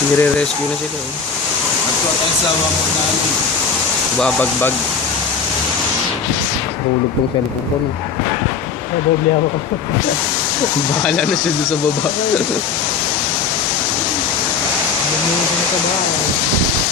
Nire-rescue na sila. At ko ang sawa mo na ano. Babagbag. Hulog tong cellphone ko. No? Doble ako. Bahala na siya doon sa baba. Lumisin ka ba?